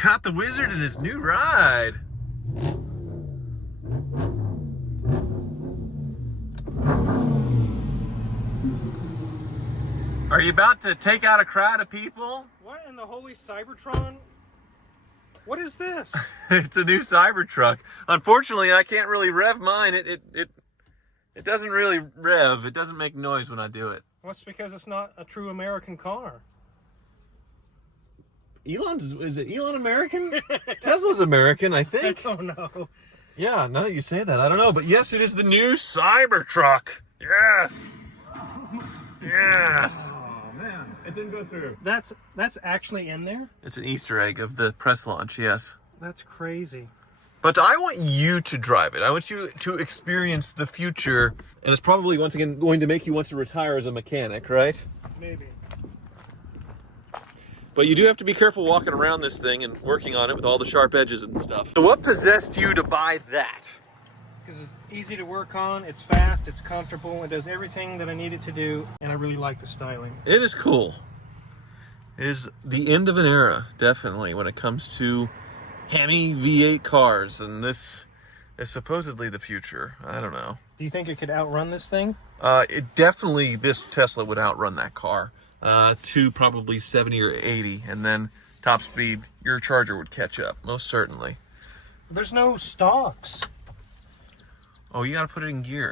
caught the wizard in his new ride. Are you about to take out a crowd of people? What in the holy Cybertron? What is this? It's a new Cybertruck. Unfortunately, I can't really rev mine. It doesn't really rev. It doesn't make noise when I do it. Well, it's because it's not a true American car. Is it Elon American? Tesla's American, I think. I don't know. Yeah, now that you say that, I don't know. But yes, it is the new Cybertruck. Yes. Yes. Oh man, it didn't go through. That's actually in there? It's an Easter egg of the press launch, yes. That's crazy. But I want you to drive it. I want you to experience the future. And it's probably, once again, going to make you want to retire as a mechanic, right? Maybe. But you do have to be careful walking around this thing and working on it with all the sharp edges and stuff. So what possessed you to buy that? Because it's easy to work on, it's fast, it's comfortable, it does everything that I need it to do, and I really like the styling. It is cool. It is the end of an era, definitely, when it comes to Hemi V8 cars, and this is supposedly the future. I don't know. Do you think it could outrun this thing? This Tesla would outrun that car to probably 70 or 80, and then top speed, your Charger would catch up, most certainly. There's no stalks. Oh, you gotta put it in gear.